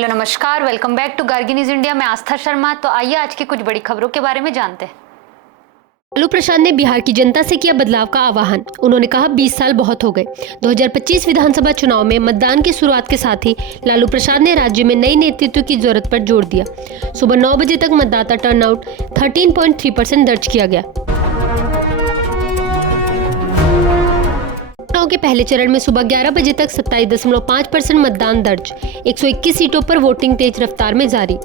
Hello नमस्कार, welcome back to Gargi news India. मैं आस्था शर्मा। तो आइए आज की कुछ बड़ी खबरों के बारे में जानते हैं। लालू प्रसाद ने बिहार की जनता से किया बदलाव का आह्वान। उन्होंने कहा 20 साल बहुत हो गए। 2025 विधानसभा चुनाव में मतदान की शुरुआत के साथ ही लालू प्रसाद ने राज्य में नई नेतृत्व की जरूरत पर जोर दिया। सुबह 9 बजे तक मतदाता टर्नआउट 13.3% दर्ज किया गया। चुनाव के पहले चरण में सुबह 11 बजे तक 27.5% मतदान दर्ज। 121 सीटों पर वोटिंग तेज रफ्तार में जारी।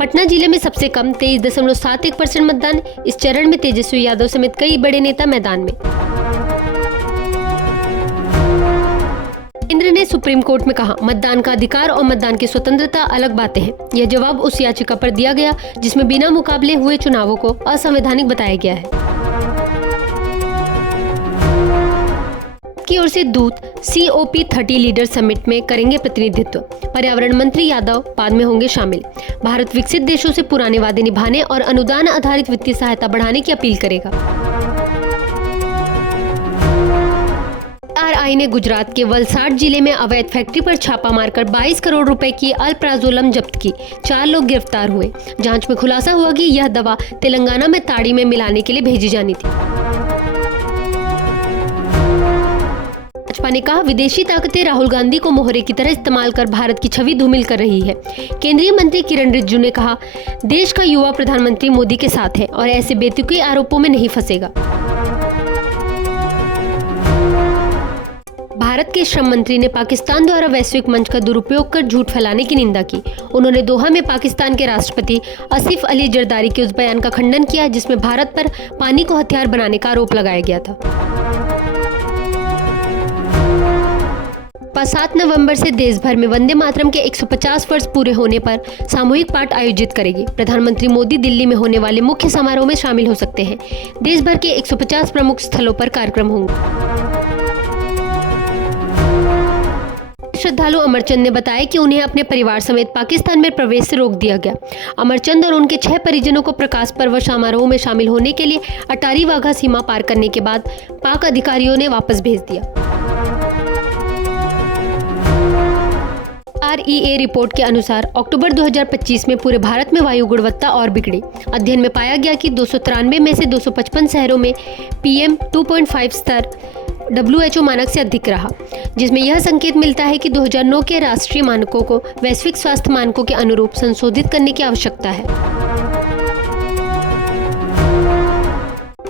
पटना जिले में सबसे कम 23.71% मतदान। इस चरण में तेजस्वी यादव समेत कई बड़े नेता मैदान में। केंद्र ने सुप्रीम कोर्ट में कहा, मतदान का अधिकार और मतदान की स्वतंत्रता अलग बातें हैं। यह जवाब उस याचिका पर दिया गया जिसमें बिना मुकाबले हुए चुनावों को असंवैधानिक बताया गया है। की ओर से दूत COP30 लीडर समिट में करेंगे प्रतिनिधित्व। पर्यावरण मंत्री यादव बाद में होंगे शामिल। भारत विकसित देशों से पुराने वादे निभाने और अनुदान आधारित वित्तीय सहायता बढ़ाने की अपील करेगा। RI ने गुजरात के वलसाड जिले में अवैध फैक्ट्री पर छापा मारकर 22 करोड़ रुपए की अल्प्राजोलम जब्त की। 4 लोग गिरफ्तार हुए। जांच में खुलासा हुआ कि यह दवा तेलंगाना में ताड़ी में मिलाने के लिए भेजी जानी थी। भाजपा ने कहा, विदेशी ताकतें राहुल गांधी को मोहरे की तरह इस्तेमाल कर भारत की छवि धूमिल कर रही है। केंद्रीय मंत्री किरण रिजिजू ने कहा, देश का युवा प्रधानमंत्री मोदी के साथ है और ऐसे बेतुके आरोपों में नहीं फंसेगा। भारत के श्रम मंत्री ने पाकिस्तान द्वारा वैश्विक मंच का दुरुपयोग कर झूठ फैलाने की निंदा की। उन्होंने दोहा में पाकिस्तान के राष्ट्रपति आसिफ अली जरदारी के उस बयान का खंडन किया जिसमें भारत पर पानी को हथियार बनाने का आरोप लगाया गया था। 7 नवंबर से देश भर में वंदे मातरम के 150 वर्ष पूरे होने पर सामूहिक पाठ आयोजित करेगी। प्रधानमंत्री मोदी दिल्ली में होने वाले मुख्य समारोह में शामिल हो सकते हैं। देश भर के 150 प्रमुख स्थलों पर कार्यक्रम होंगे। श्रद्धालु अमरचंद ने बताया कि उन्हें अपने परिवार समेत पाकिस्तान में प्रवेश से रोक दिया गया। अमरचंद और उनके 6 परिजनों को प्रकाश पर्व समारोह में शामिल होने के लिए अटारी वाघा सीमा पार करने के बाद पाक अधिकारियों ने वापस भेज दिया। REA रिपोर्ट के अनुसार अक्टूबर 2025 में पूरे भारत में वायु गुणवत्ता और बिगड़ी। अध्ययन में पाया गया कि 293 में से 255 शहरों में PM 2.5 स्तर WHO मानक से अधिक रहा, जिसमें यह संकेत मिलता है कि 2009 के राष्ट्रीय मानकों को वैश्विक स्वास्थ्य मानकों के अनुरूप संशोधित करने की आवश्यकता है।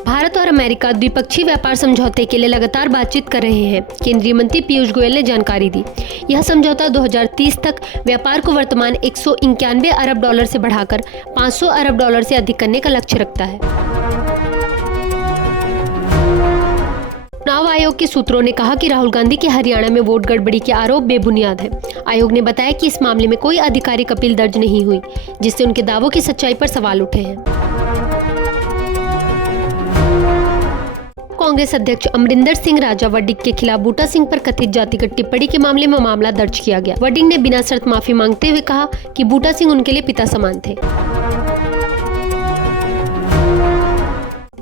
भारत और अमेरिका द्विपक्षीय व्यापार समझौते के लिए लगातार बातचीत कर रहे हैं। केंद्रीय मंत्री पीयूष गोयल ने जानकारी दी। यह समझौता 2030 तक व्यापार को वर्तमान $191 अरब से बढ़ाकर $500 अरब से अधिक करने का लक्ष्य रखता है। चुनाव आयोग के सूत्रों ने कहा कि राहुल गांधी के हरियाणा में वोट गड़बड़ी के आरोप बेबुनियाद है। आयोग ने बताया कि इस मामले में कोई आधिकारिक अपील दर्ज नहीं हुई, जिससे उनके दावों की सच्चाई पर सवाल उठे हैं। कांग्रेस अध्यक्ष अमरिंदर सिंह राजा वडिंग के खिलाफ बूटा सिंह पर कथित जातिगत टिप्पणी के मामले में मामला दर्ज किया गया। वडिंग ने बिना शर्त माफी मांगते हुए कहा कि बूटा सिंह उनके लिए पिता समान थे।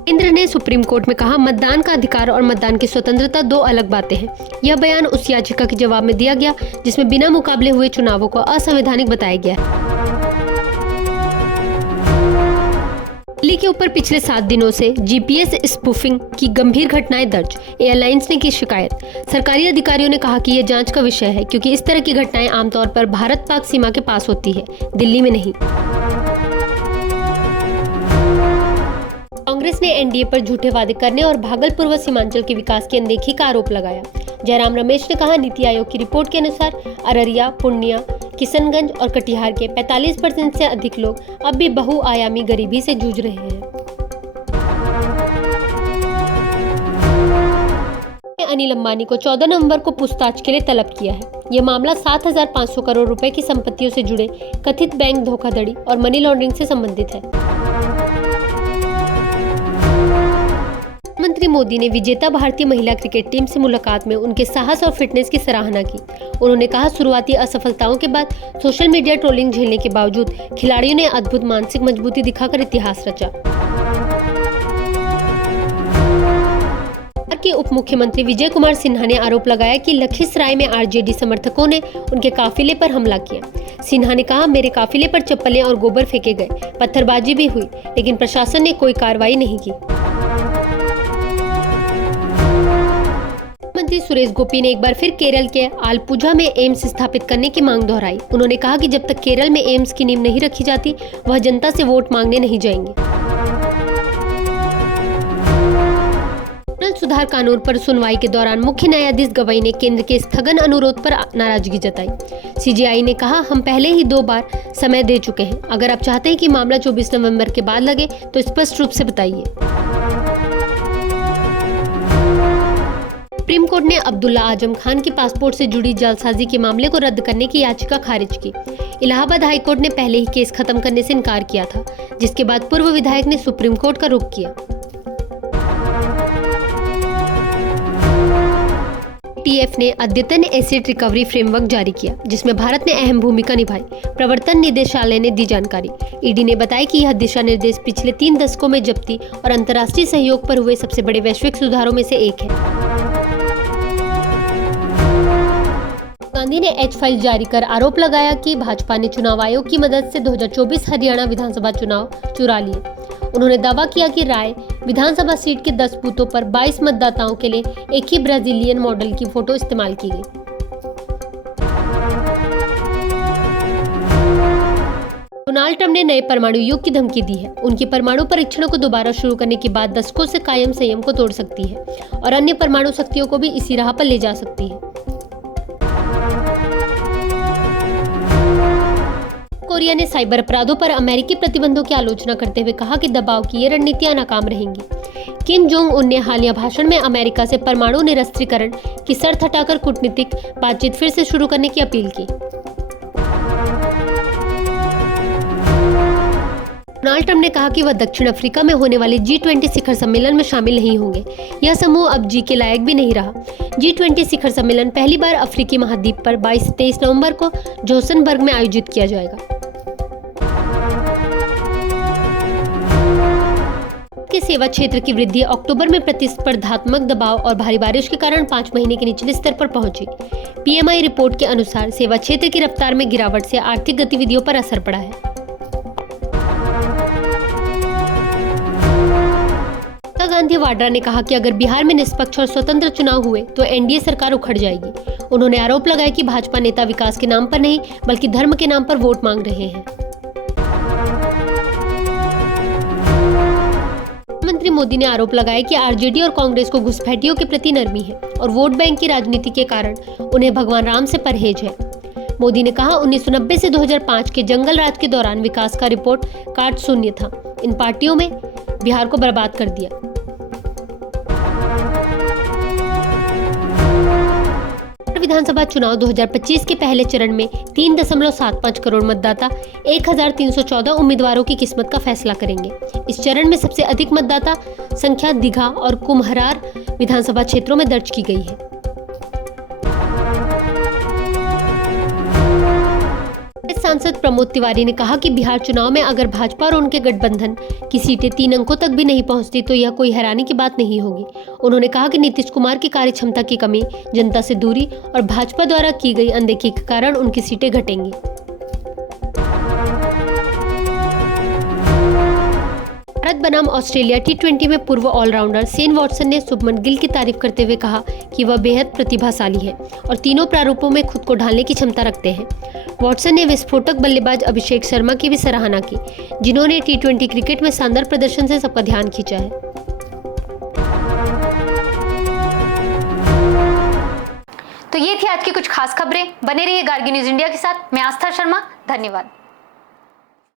केंद्र ने सुप्रीम कोर्ट में कहा, मतदान का अधिकार और मतदान की स्वतंत्रता 2 अलग बातें हैं। यह बयान उस याचिका के जवाब में दिया गया जिसमें बिना मुकाबले हुए चुनावों को असंवैधानिक बताया गया है। दिल्ली के ऊपर पिछले 7 दिनों से GPS स्पूफिंग की गंभीर घटनाएं दर्ज। एयरलाइंस ने की शिकायत। सरकारी अधिकारियों ने कहा कि यह जांच का विषय है क्योंकि इस तरह की घटनाएं आमतौर पर भारत पाक सीमा के पास होती है, दिल्ली में नहीं। कांग्रेस ने NDA पर झूठे वादे करने और भागलपुर व सीमांचल के विकास की अनदेखी का आरोप लगाया। जयराम रमेश ने कहा, नीति आयोग की रिपोर्ट के अनुसार अररिया, पूर्णिया, किशनगंज और कटिहार के 45% से अधिक लोग अब भी बहुआयामी गरीबी से जूझ रहे हैं। अनिल अंबानी को 14 नवंबर को पूछताछ के लिए तलब किया है। यह मामला 7,500 करोड़ रुपए की संपत्तियों से जुड़े कथित बैंक धोखाधड़ी और मनी लॉन्ड्रिंग से संबंधित है। प्रधानमंत्री मोदी ने विजेता भारतीय महिला क्रिकेट टीम से मुलाकात में उनके साहस और फिटनेस की सराहना की। उन्होंने कहा, शुरुआती असफलताओं के बाद सोशल मीडिया ट्रोलिंग झेलने के बावजूद खिलाड़ियों ने अद्भुत मानसिक मजबूती दिखाकर इतिहास रचा। के उप मुख्यमंत्री विजय कुमार सिन्हा ने आरोप लगाया कि लखीसराय में आरजेडी समर्थकों ने उनके काफिले पर हमला किया। सिन्हा ने कहा, मेरे काफिले पर चप्पलें और गोबर फेंके गए, पत्थरबाजी भी हुई, लेकिन प्रशासन ने कोई कार्रवाई नहीं की। मंत्री सुरेश गोपी ने एक बार फिर केरल के आलपुझा में एम्स स्थापित करने की मांग दोहराई। उन्होंने कहा कि जब तक केरल में एम्स की नींव नहीं रखी जाती, वह जनता से वोट मांगने नहीं जाएंगे। सुधार कानून पर सुनवाई के दौरान मुख्य न्यायाधीश गवई ने केंद्र के स्थगन अनुरोध पर नाराजगी जताई। सीजेआई ने कहा, हम पहले ही 2 बार समय दे चुके हैं। अगर आप चाहते हैं कि मामला 24 नवंबर के बाद लगे तो स्पष्ट रूप से बताइए। सुप्रीम कोर्ट ने अब्दुल्ला आजम खान के पासपोर्ट से जुड़ी जालसाजी के मामले को रद्द करने की याचिका खारिज की। इलाहाबाद हाई कोर्ट ने पहले ही केस खत्म करने से इनकार किया था, जिसके बाद पूर्व विधायक ने सुप्रीम कोर्ट का रुख किया। टीएफ ने अद्यतन एसिड रिकवरी फ्रेमवर्क जारी किया, जिसमें भारत ने अहम भूमिका निभाई। प्रवर्तन निदेशालय ने दी जानकारी। ईडी ने बताया कि यह दिशा निर्देश पिछले 3 दशकों में जब्ती और अंतर्राष्ट्रीय सहयोग पर हुए सबसे बड़े वैश्विक सुधारों में से एक है। गांधी ने एच फाइल जारी कर आरोप लगाया कि भाजपा ने चुनाव आयोग की मदद से 2024 हरियाणा विधानसभा चुनाव चुरा लिए। उन्होंने दावा किया कि राय विधानसभा सीट के 10 बूथों पर 22 मतदाताओं के लिए एक ही ब्राजीलियन मॉडल की फोटो इस्तेमाल की गई। डोनाल्ड ट्रंप ने नए परमाणु युग की धमकी दी है। उनकी परमाणु परीक्षणों को दोबारा शुरू करने की बात दशकों से कायम संयम को तोड़ सकती है और अन्य परमाणु शक्तियों को भी इसी राह पर ले जा सकती है। कोरिया ने साइबर अपराधों पर अमेरिकी प्रतिबंधों की आलोचना करते हुए कहा कि दबाव की ये रणनीतियां नाकाम रहेंगी। किम जोंग उन ने हालिया भाषण में अमेरिका से परमाणु निरस्त्रीकरण की शर्त हटाकर कूटनीतिक बातचीत फिर से शुरू करने की अपील की। डोनाल्ड ट्रंप ने कहा कि वह दक्षिण अफ्रीका में होने वाले G20 शिखर सम्मेलन में शामिल नहीं होंगे। यह समूह अब जी के लायक भी नहीं रहा। G20 शिखर सम्मेलन पहली बार अफ्रीकी महाद्वीप पर 22 से 23 नवंबर को जोहान्सबर्ग में आयोजित किया जाएगा। के सेवा क्षेत्र की वृद्धि अक्टूबर में प्रतिस्पर्धात्मक दबाव और भारी बारिश के कारण 5 महीने के निचले स्तर पर पहुंची। PMI रिपोर्ट के अनुसार सेवा क्षेत्र की रफ्तार में गिरावट से आर्थिक गतिविधियों पर असर पड़ा है। गांधी वाड्रा ने कहा कि अगर बिहार में निष्पक्ष और स्वतंत्र चुनाव हुए तो एनडीए सरकार उखड़ जाएगी। उन्होंने आरोप लगाया कि भाजपा नेता विकास के नाम पर नहीं बल्कि धर्म के नाम पर वोट मांग रहे हैं। प्रधानमंत्री मोदी ने आरोप लगाया कि आरजेडी और कांग्रेस को घुसपैठियों के प्रति नरमी है और वोट बैंक की राजनीति के कारण उन्हें भगवान राम से परहेज है। मोदी ने कहा, 1990 से 2005 के जंगल राज के दौरान विकास का रिपोर्ट कार्ड शून्य था। इन पार्टियों में बिहार को बर्बाद कर दिया। विधानसभा चुनाव 2025 के पहले चरण में 3.75 करोड़ मतदाता 1314 उम्मीदवारों की किस्मत का फैसला करेंगे। इस चरण में सबसे अधिक मतदाता संख्या दीघा और कुम्हरार विधानसभा क्षेत्रों में दर्ज की गई है। सांसद प्रमोद तिवारी ने कहा कि बिहार चुनाव में अगर भाजपा और उनके गठबंधन की सीटें 3 अंकों तक भी नहीं पहुंचती तो यह कोई हैरानी की बात नहीं होगी। उन्होंने कहा कि नीतीश कुमार की कार्य क्षमता की कमी, जनता से दूरी और भाजपा द्वारा की गई अनदेखी के कारण उनकी सीटें घटेंगी। भारत बनाम ऑस्ट्रेलिया T20 में पूर्व ऑलराउंडर शेन वॉटसन ने शुभमन गिल की तारीफ करते हुए कहा कि वह बेहद प्रतिभाशाली है और तीनों प्रारूपों में खुद को ढालने की क्षमता रखते हैं। वॉटसन ने विस्फोटक बल्लेबाज अभिषेक शर्मा की भी सराहना की, जिन्होंने T20 क्रिकेट में शानदार प्रदर्शन से सबका ध्यान खींचा है। तो ये थी आज की कुछ खास खबरें। बने रहिए गार्गी न्यूज इंडिया के साथ। मैं आस्था शर्मा, धन्यवाद।